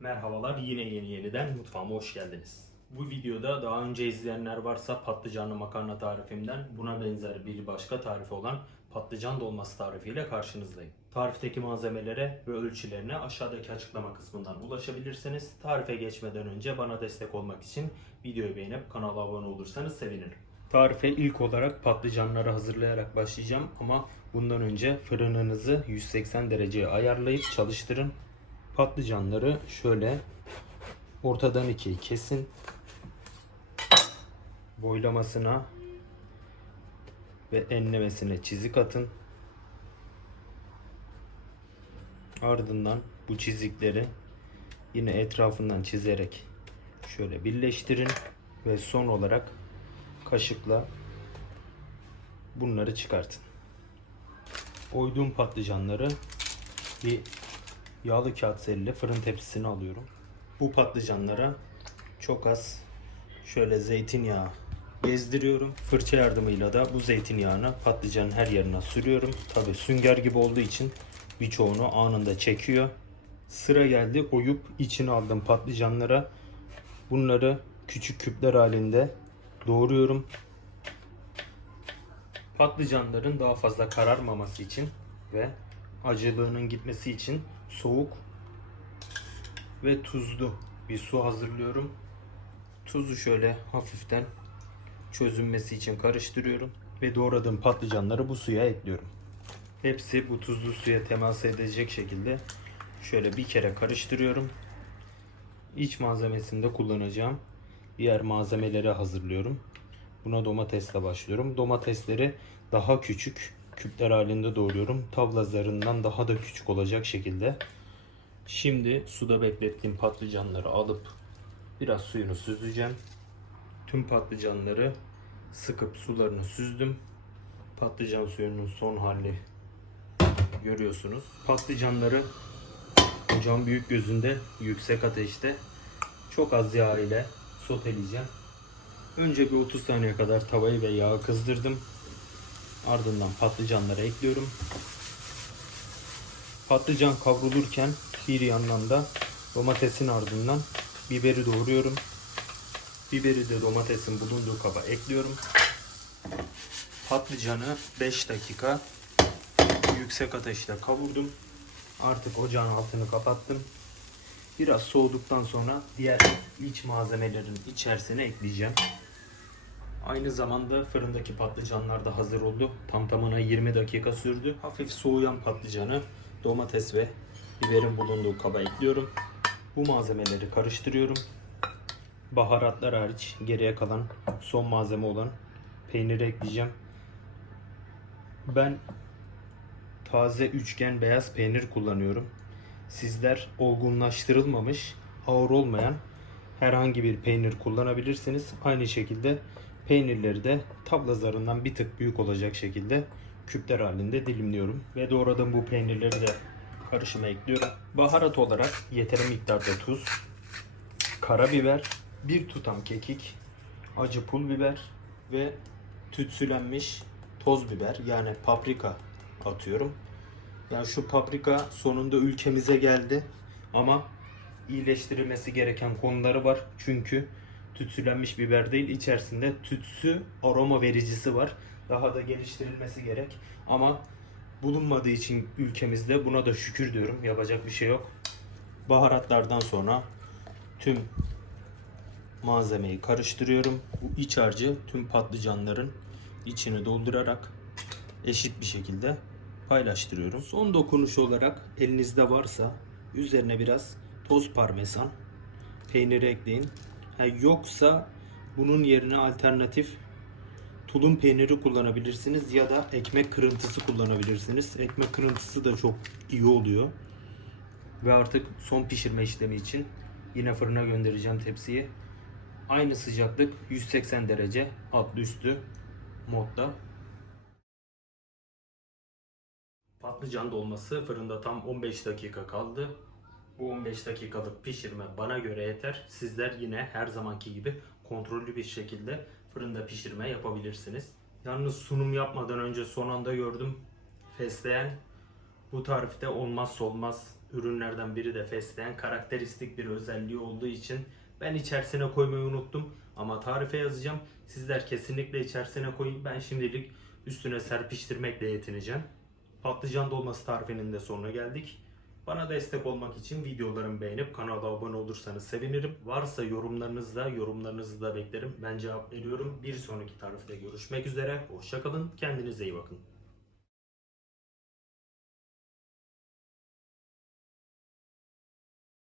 Merhabalar yine yeni yeniden mutfağıma hoş geldiniz. Bu videoda daha önce izleyenler varsa patlıcanlı makarna tarifimden buna benzer bir başka tarifi olan patlıcan dolması tarifiyle karşınızdayım. Tarifteki malzemelere ve ölçülerine aşağıdaki açıklama kısmından ulaşabilirsiniz. Tarife geçmeden önce bana destek olmak için videoyu beğenip kanala abone olursanız sevinirim. Tarife ilk olarak patlıcanları hazırlayarak başlayacağım ama bundan önce fırınınızı 180 dereceye ayarlayıp çalıştırın. Patlıcanları şöyle ortadan ikiye kesin. Boylamasına ve enlemesine çizik atın. Ardından bu çizikleri yine etrafından çizerek şöyle birleştirin ve son olarak kaşıkla bunları çıkartın. Oyduğum patlıcanları bir yağlı kağıt serili fırın tepsisine alıyorum. Bu patlıcanlara çok az şöyle zeytinyağı gezdiriyorum. Fırça yardımıyla da bu zeytinyağını patlıcanın her yerine sürüyorum. Tabi sünger gibi olduğu için birçoğunu anında çekiyor. Sıra geldi oyup içine aldığım patlıcanlara bunları küçük küpler halinde doğruyorum. Patlıcanların daha fazla kararmaması için ve acılığının gitmesi için soğuk ve tuzlu bir su hazırlıyorum. Tuzu şöyle hafiften çözünmesi için karıştırıyorum ve doğradığım patlıcanları bu suya ekliyorum. Hepsi bu tuzlu suya temas edecek şekilde şöyle bir kere karıştırıyorum. İç malzemesinde kullanacağım diğer malzemeleri hazırlıyorum. Buna domatesle başlıyorum. Domatesleri daha küçük küpler halinde doğruyorum. Tavla zarından daha da küçük olacak şekilde. Şimdi suda beklettiğim patlıcanları alıp biraz suyunu süzeceğim. Tüm patlıcanları sıkıp sularını süzdüm. Patlıcan suyunun son hali görüyorsunuz. Patlıcanları ocağın büyük gözünde yüksek ateşte çok az yağ ile soteleyeceğim. Önce bir 30 saniye kadar tavayı ve yağı kızdırdım. Ardından patlıcanları ekliyorum. Patlıcan kavrulurken bir yandan da domatesin ardından biberi doğruyorum. Biberi de domatesin bulunduğu kaba ekliyorum. Patlıcanı 5 dakika yüksek ateşte kavurdum. Artık ocağın altını kapattım. Biraz soğuduktan sonra diğer iç malzemelerin içerisine ekleyeceğim. Aynı zamanda fırındaki patlıcanlar da hazır oldu. Tam tamına 20 dakika sürdü. Hafif soğuyan patlıcanı domates ve biberin bulunduğu kaba ekliyorum. Bu malzemeleri karıştırıyorum. Baharatlar hariç geriye kalan son malzeme olan peyniri ekleyeceğim. Ben taze üçgen beyaz peynir kullanıyorum. Sizler olgunlaştırılmamış, ağır olmayan herhangi bir peynir kullanabilirsiniz. Aynı şekilde peynirleri de tabla zarından bir tık büyük olacak şekilde küpler halinde dilimliyorum. Ve doğradığım bu peynirleri de karışıma ekliyorum. Baharat olarak yeteri miktarda tuz, karabiber, bir tutam kekik, acı pul biber ve tütsülenmiş toz biber yani paprika atıyorum. Yani şu paprika sonunda ülkemize geldi ama iyileştirilmesi gereken konuları var. Çünkü tütsülenmiş biber değil içerisinde tütsü aroma vericisi var. Daha da geliştirilmesi gerek. Ama bulunmadığı için ülkemizde buna da şükür diyorum. Yapacak bir şey yok. Baharatlardan sonra tüm malzemeyi karıştırıyorum. Bu iç harcı tüm patlıcanların içini doldurarak eşit bir şekilde paylaştırıyorum. Son dokunuş olarak elinizde varsa üzerine biraz toz parmesan peyniri ekleyin. Ha, yoksa bunun yerine alternatif tulum peyniri kullanabilirsiniz ya da ekmek kırıntısı kullanabilirsiniz. Ekmek kırıntısı da çok iyi oluyor. Ve artık son pişirme işlemi için yine fırına göndereceğim tepsiyi. Aynı sıcaklık 180 derece altlı üstü modda. Patlıcan dolması fırında tam 15 dakika kaldı. Bu 15 dakikalık pişirme bana göre yeter. Sizler yine her zamanki gibi kontrollü bir şekilde fırında pişirme yapabilirsiniz. Yalnız sunum yapmadan önce son anda gördüm. Fesleğen bu tarifte olmazsa olmaz ürünlerden biri de fesleğen. Karakteristik bir özelliği olduğu için ben içerisine koymayı unuttum. Ama tarife yazacağım. Sizler kesinlikle içerisine koyun. Ben şimdilik üstüne serpiştirmekle yetineceğim. Patlıcan dolması tarifinin de sonuna geldik. Bana destek olmak için videolarımı beğenip kanala abone olursanız sevinirim. Varsa yorumlarınızda yorumlarınızı da beklerim. Ben cevap veriyorum. Bir sonraki tarifte görüşmek üzere. Hoşçakalın. Kendinize iyi bakın.